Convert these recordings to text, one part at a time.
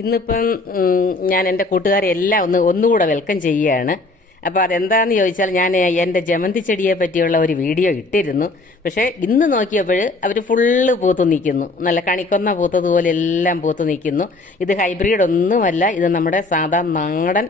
ഇന്നിപ്പം ഞാൻ എന്റെ കൂട്ടുകാരെ എല്ലാം ഒന്ന് ഒന്നുകൂടെ വെൽക്കം ചെയ്യുകയാണ്. അപ്പോൾ അതെന്താണെന്ന് ചോദിച്ചാൽ ഞാൻ എന്റെ ജമന്തി ചെടിയെ പറ്റിയുള്ള ഒരു വീഡിയോ ഇട്ടിരുന്നു. പക്ഷേ ഇന്ന് നോക്കിയപ്പോൾ അവർ ഫുള്ള് പൂത്തു നിൽക്കുന്നു. നല്ല കണിക്കൊന്ന പൂത്തതുപോലെ എല്ലാം പൂത്തു നിൽക്കുന്നു. ഇത് ഹൈബ്രിഡ് ഒന്നുമല്ല ഇത് നമ്മുടെ സാധാ നാടൻ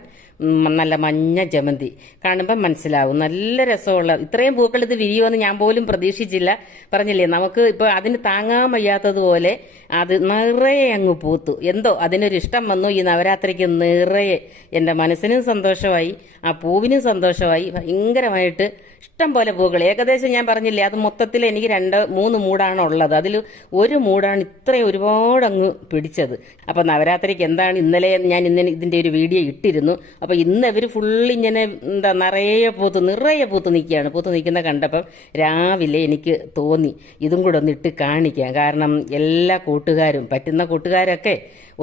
നല്ല മഞ്ഞ ജമന്തി. കാണുമ്പോൾ മനസ്സിലാവും. നല്ല രസമുള്ള ഇത്രയും പൂക്കൾ വിരിയുമെന്ന് ഞാൻ പോലും പ്രതീക്ഷിച്ചില്ല. പറഞ്ഞില്ലേ നമുക്ക് ഇപ്പോൾ അതിന് താങ്ങാൻ വയ്യാത്തതുപോലെ അത് നിറയെ അങ്ങ് പൂത്തു. എന്തോ അതിനൊരു ഇഷ്ടം വന്നു. ഈ നവരാത്രിക്ക് നിറയെ എന്റെ മനസ്സിനും സന്തോഷമായി ആ പൂവിനും സന്തോഷമായി. ഭയങ്കരമായിട്ട് ഇഷ്ടം പോലെ പൂക്കൾ. ഏകദേശം ഞാൻ പറഞ്ഞില്ലേ അത് മൊത്തത്തിൽ എനിക്ക് രണ്ട് മൂന്ന് മൂടാണ് ഉള്ളത്. അതിൽ ഒരു മൂടാണ് ഇത്രയും ഒരുപാട് അങ്ങ് പിടിച്ചത്. അപ്പോൾ നവരാത്രിക്ക് എന്താണ് ഇന്നലെ ഞാൻ ഇന്നലെ ഇതിന്റെ ഒരു വീഡിയോ ഇട്ടിരുന്നു. അപ്പോൾ ഇന്ന് ഇവർ ഫുള്ള് ഇങ്ങനെ എന്താ നിറയെ പൂത്ത് നിറയെ പൂത്ത് നിൽക്കുകയാണ് പൂത്ത് നിൽക്കുന്ന കണ്ടപ്പം രാവിലെ എനിക്ക് തോന്നി ഇതും കൂടെ ഒന്ന് ഇട്ട് കാണിക്കാം. കാരണം എല്ലാ കൂട്ടുകാരും പറ്റുന്ന കൂട്ടുകാരൊക്കെ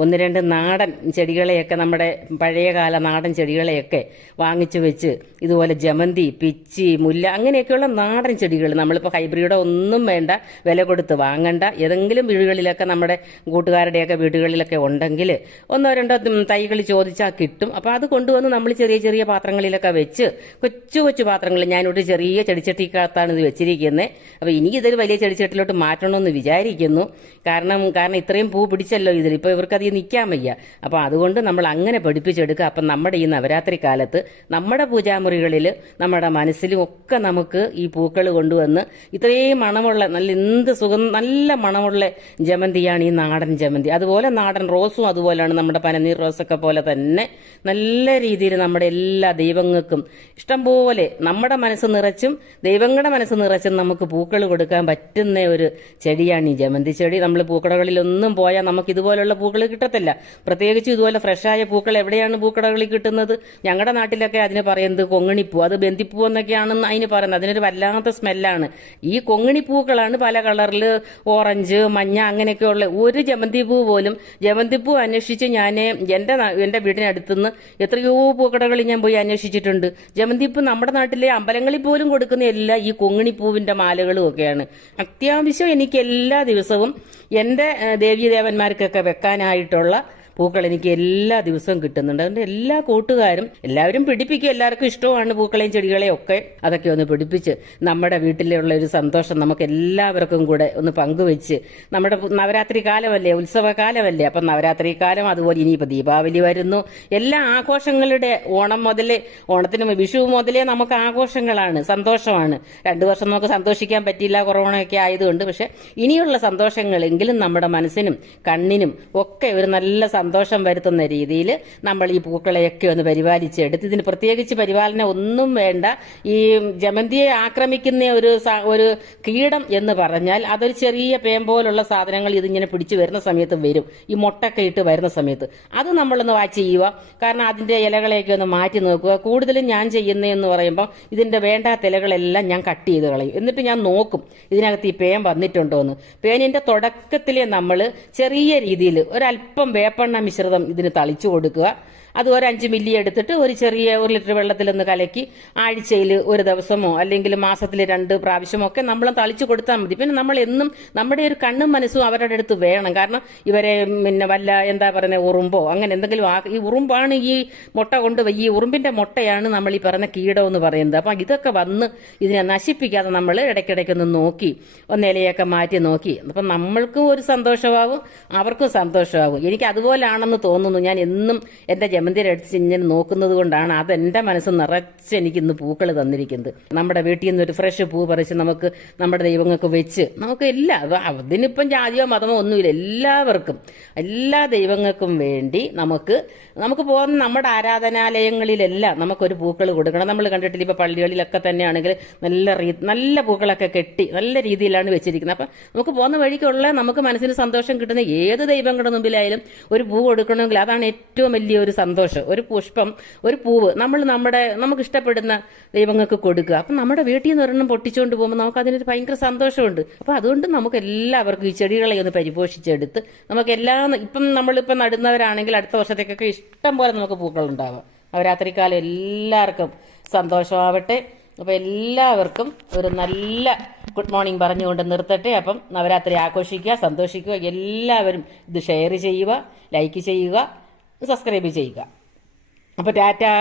ഒന്ന് രണ്ട് നാടൻ ചെടികളെയൊക്കെ നമ്മുടെ പഴയകാല നാടൻ ചെടികളെയൊക്കെ വാങ്ങിച്ചു വെച്ച് ഇതുപോലെ ജമന്തി പിച്ചി മുല്ല അങ്ങനെയൊക്കെയുള്ള നാടൻ ചെടികൾ നമ്മളിപ്പോൾ ഹൈബ്രിഡോ ഒന്നും വേണ്ട വില കൊടുത്ത് വാങ്ങണ്ട. ഏതെങ്കിലും വീടുകളിലൊക്കെ നമ്മുടെ കൂട്ടുകാരുടെയൊക്കെ വീടുകളിലൊക്കെ ഉണ്ടെങ്കിൽ ഒന്നോ രണ്ടോ തൈകൾ ചോദിച്ചാൽ കിട്ടും. അപ്പോൾ അത് കൊണ്ടുവന്ന് നമ്മൾ ചെറിയ ചെറിയ പാത്രങ്ങളിലൊക്കെ വെച്ച് കൊച്ചു കൊച്ചു പാത്രങ്ങൾ ഞാനൊരു ചെറിയ ചെടിച്ചട്ടിക്കകത്താണ് ഇത് വെച്ചിരിക്കുന്നത് അപ്പോൾ ഇനി ഇതൊരു വലിയ ചെടിച്ചട്ടിലോട്ട് മാറ്റണമെന്ന് വിചാരിക്കുന്നു. കാരണം കാരണം ഇത്രയും പൂ പിടിച്ചല്ലോ ഇതിൽ. ഇപ്പോൾ ഇവർക്കത് നിൽക്കാൻ വയ്യ. അപ്പോൾ അതുകൊണ്ട് നമ്മൾ അങ്ങനെ പഠിപ്പിച്ചെടുക്കുക. അപ്പം നമ്മുടെ ഈ നവരാത്രി കാലത്ത് നമ്മുടെ പൂജാമുറികളിൽ നമ്മുടെ മനസ്സിലും ഒക്കെ നമുക്ക് ഈ പൂക്കൾ കൊണ്ടുവന്ന് ഇത്രയും മണമുള്ള നല്ല എന്ത് സുഖം നല്ല മണമുള്ള ജമന്തിയാണ് ഈ നാടൻ ജമന്തി. അതുപോലെ നാടൻ റോസും അതുപോലെയാണ് നമ്മുടെ പനനീർ റോസൊക്കെ പോലെ തന്നെ നല്ല രീതിയിൽ നമ്മുടെ എല്ലാ ദൈവങ്ങൾക്കും ഇഷ്ടംപോലെ നമ്മുടെ മനസ്സ് നിറച്ചും ദൈവങ്ങളുടെ മനസ്സ് നിറച്ചും നമുക്ക് പൂക്കൾ കൊടുക്കാൻ പറ്റുന്ന ഒരു ചെടിയാണ് ഈ ജമന്തി ചെടി. നമ്മൾ പൂക്കടകളിലൊന്നും പോയാൽ നമുക്ക് ഇതുപോലുള്ള പൂക്കൾ കിട്ടത്തില്ല. പ്രത്യേകിച്ച് ഇതുപോലെ ഫ്രഷായ പൂക്കൾ എവിടെയാണ് പൂക്കടകളിൽ കിട്ടുന്നത്? ഞങ്ങളുടെ നാട്ടിലൊക്കെ അതിന് പറയുന്നത് കൊങ്ങിണിപ്പൂ. അത് ബന്ദിപ്പൂ എന്നൊക്കെയാണെന്ന് അതിന് പറയുന്നത്. അതിനൊരു വല്ലാത്ത സ്മെല്ലാണ്. ഈ കൊങ്ങിണിപ്പൂക്കളാണ് പല കളറിൽ ഓറഞ്ച് മഞ്ഞ അങ്ങനെയൊക്കെയുള്ള ഒരു ജമന്തി പൂ പോലും ജമന്തിപ്പൂ അന്വേഷിച്ച് ഞാൻ എന്റെ എന്റെ വീടിനടുത്തുനിന്ന് എത്രയോ പൂക്കടകളിൽ ഞാൻ പോയി അന്വേഷിച്ചിട്ടുണ്ട്. ജമന്തി പൂ നമ്മുടെ നാട്ടിലെ അമ്പലങ്ങളിൽ പോലും കൊടുക്കുന്ന എല്ലാ ഈ കൊങ്ങിണിപ്പൂവിന്റെ മാലകളും ഒക്കെയാണ്. അത്യാവശ്യം എനിക്ക് എല്ലാ ദിവസവും എന്റെ ദേവീദേവന്മാർക്കൊക്കെ വെക്കാനായിട്ടുള്ള പൂക്കൾ എനിക്ക് എല്ലാ ദിവസവും കിട്ടുന്നുണ്ട്. അതുകൊണ്ട് എല്ലാ കൂട്ടുകാരും എല്ലാവരും പിടിപ്പിക്കും. എല്ലാവർക്കും ഇഷ്ടമാണ് പൂക്കളെയും ചെടികളെയും ഒക്കെ അതൊക്കെ ഒന്ന് പിടിപ്പിച്ച് നമ്മുടെ വീട്ടിലുള്ള ഒരു സന്തോഷം നമുക്ക് എല്ലാവർക്കും കൂടെ ഒന്ന് പങ്കുവെച്ച് നമ്മുടെ നവരാത്രി കാലമല്ലേ? ഉത്സവ കാലമല്ലേ അപ്പം നവരാത്രി കാലം അതുപോലെ ഇനിയിപ്പോൾ ദീപാവലി വരുന്നു. എല്ലാ ആഘോഷങ്ങളുടെ ഓണം മുതലേ ഓണത്തിന് വിഷു മുതലേ നമുക്ക് ആഘോഷങ്ങളാണ് സന്തോഷമാണ്. രണ്ടു വർഷം നമുക്ക് സന്തോഷിക്കാൻ പറ്റിയില്ല കൊറോണയൊക്കെ ആയതുകൊണ്ട്. പക്ഷെ ഇനിയുള്ള സന്തോഷങ്ങളെങ്കിലും നമ്മുടെ മനസ്സിനും കണ്ണിനും ഒക്കെ ഒരു നല്ല സന്തോഷം വരുത്തുന്ന രീതിയിൽ നമ്മൾ ഈ പൂക്കളെയൊക്കെ ഒന്ന് പരിപാലിച്ചെടുത്ത്. ഇതിന് പ്രത്യേകിച്ച് പരിപാലനം ഒന്നും വേണ്ട. ഈ ജമന്തിയെ ആക്രമിക്കുന്ന ഒരു ഒരു കീടം എന്ന് പറഞ്ഞാൽ അതൊരു ചെറിയ പേം പോലുള്ള സാധനങ്ങൾ ഇതിങ്ങനെ പിടിച്ചു വരുന്ന സമയത്ത് വരും. ഈ മുട്ടൊക്കെ ഇട്ട് വരുന്ന സമയത്ത്. അത് നമ്മളൊന്ന് വാച്ച് ചെയ്യുക. കാരണം അതിന്റെ ഇലകളെയൊക്കെ ഒന്ന് മാറ്റി നോക്കുക. കൂടുതലും ഞാൻ ചെയ്യുന്നതെന്ന് പറയുമ്പോൾ ഇതിന്റെ വേണ്ടാത്ത ഇലകളെല്ലാം ഞാൻ കട്ട് ചെയ്ത് കളയും. എന്നിട്ട് ഞാൻ നോക്കും ഇതിനകത്ത് ഈ പേൻ വന്നിട്ടുണ്ടോ എന്ന് പേനിന്റെ തുടക്കത്തിലെ നമ്മൾ ചെറിയ രീതിയിൽ ഒരല്പം വേപ്പെണ്ണ മിശ്രിതം ഇതിന് തളിച്ചു കൊടുക്കുക. അത് ഒരു അഞ്ച് മില്ലി എടുത്തിട്ട് ഒരു ചെറിയ ഒരു ലിറ്റർ വെള്ളത്തിൽ ഒന്ന് കലക്കി ആഴ്ചയിൽ ഒരു ദിവസമോ അല്ലെങ്കിൽ മാസത്തിൽ രണ്ട് പ്രാവശ്യമോ ഒക്കെ നമ്മൾ തളിച്ചു കൊടുത്താൽ മതി. പിന്നെ നമ്മൾ എന്നും നമ്മുടെ ഒരു കണ്ണും മനസ്സും അവരുടെ അടുത്ത് വേണം. കാരണം ഇവരെ പിന്നെ വല്ല എന്താ പറയുന്നത് ഉറുമ്പോ അങ്ങനെ എന്തെങ്കിലും ഈ ഉറുമ്പാണ് ഈ മുട്ട കൊണ്ട് ഈ ഉറുമ്പിന്റെ മുട്ടയാണ് നമ്മൾ ഈ പറയുന്ന കീടം എന്ന് പറയുന്നത്. അപ്പം ഇതൊക്കെ വന്ന് ഇതിനെ നശിപ്പിക്കാതെ നമ്മൾ ഇടയ്ക്കിടയ്ക്ക് ഒന്ന് നോക്കി ഒന്ന് ഇലയൊക്കെ മാറ്റി നോക്കി. അപ്പം നമ്മൾക്കും ഒരു സന്തോഷമാവും അവർക്കും സന്തോഷമാവും. എനിക്ക് അതുപോലാണെന്ന് തോന്നുന്നു. ഞാൻ എന്നും എന്റെ ജമന്തിയുടെ അടുത്ത് ഇങ്ങനെ നോക്കുന്നത് കൊണ്ടാണ് അതെന്റെ മനസ്സ് നിറച്ച് എനിക്ക് ഇന്ന് പൂക്കൾ തന്നിരിക്കുന്നത്. നമ്മുടെ വീട്ടിൽ നിന്ന് ഒരു ഫ്രഷ് പൂ പറിച്ച് നമുക്ക് നമ്മുടെ ദൈവങ്ങൾക്ക് വെച്ച് നമുക്ക് എല്ലാ അതിനിപ്പം ജാതിയോ മതമോ ഒന്നുമില്ല എല്ലാവർക്കും എല്ലാ ദൈവങ്ങൾക്കും വേണ്ടി നമുക്ക് നമുക്ക് പോകുന്ന നമ്മുടെ ആരാധനാലയങ്ങളിലെല്ലാം നമുക്കൊരു പൂക്കൾ കൊടുക്കണം. നമ്മൾ കണ്ടിട്ടില്ല ഇപ്പോൾ പള്ളികളിലൊക്കെ തന്നെയാണെങ്കിൽ നല്ല റീ നല്ല പൂക്കളൊക്കെ കെട്ടി നല്ല രീതിയിലാണ് വെച്ചിരിക്കുന്നത്. അപ്പം നമുക്ക് പോകുന്ന വഴിക്കുള്ള നമുക്ക് മനസ്സിന് സന്തോഷം കിട്ടുന്ന ഏത് ദൈവങ്ങളുടെ മുമ്പിലായാലും ഒരു പൂ കൊടുക്കണമെങ്കിൽ അതാണ് ഏറ്റവും വലിയ ഒരു സന്തോഷം. ഒരു പുഷ്പം ഒരു പൂവ് നമ്മൾ നമ്മുടെ നമുക്ക് ഇഷ്ടപ്പെടുന്ന ദൈവങ്ങൾക്ക് കൊടുക്കുക. അപ്പം നമ്മുടെ വീട്ടിൽ നിന്ന് ഒരെണ്ണം പൊട്ടിച്ചുകൊണ്ട് പോകുമ്പോൾ നമുക്ക് അതിനൊരു ഭയങ്കര സന്തോഷമുണ്ട്. അപ്പം അതുകൊണ്ട് നമുക്ക് എല്ലാവർക്കും ഈ ചെടികളെ ഒന്ന് പരിപോഷിച്ചെടുത്ത് നമുക്ക് എല്ലാ ഇപ്പം നമ്മളിപ്പം നടുന്നവരാണെങ്കിൽ അടുത്ത വർഷത്തേക്കൊക്കെ ഇഷ്ടം പോലെ നമുക്ക് പൂക്കൾ ഉണ്ടാവാം നവരാത്രിക്കാലം എല്ലാവർക്കും സന്തോഷമാവട്ടെ. അപ്പോൾ എല്ലാവർക്കും ഒരു നല്ല ഗുഡ് മോർണിംഗ് പറഞ്ഞുകൊണ്ട് നിർത്തട്ടെ. അപ്പം നവരാത്രി ആഘോഷിക്കുക സന്തോഷിക്കുക. എല്ലാവരും ഇത് ഷെയർ ചെയ്യുക ലൈക്ക് ചെയ്യുക. സബ്സ്ക്രൈബ് ചെയ്യുക. അപ്പോൾ ടാറ്റാ.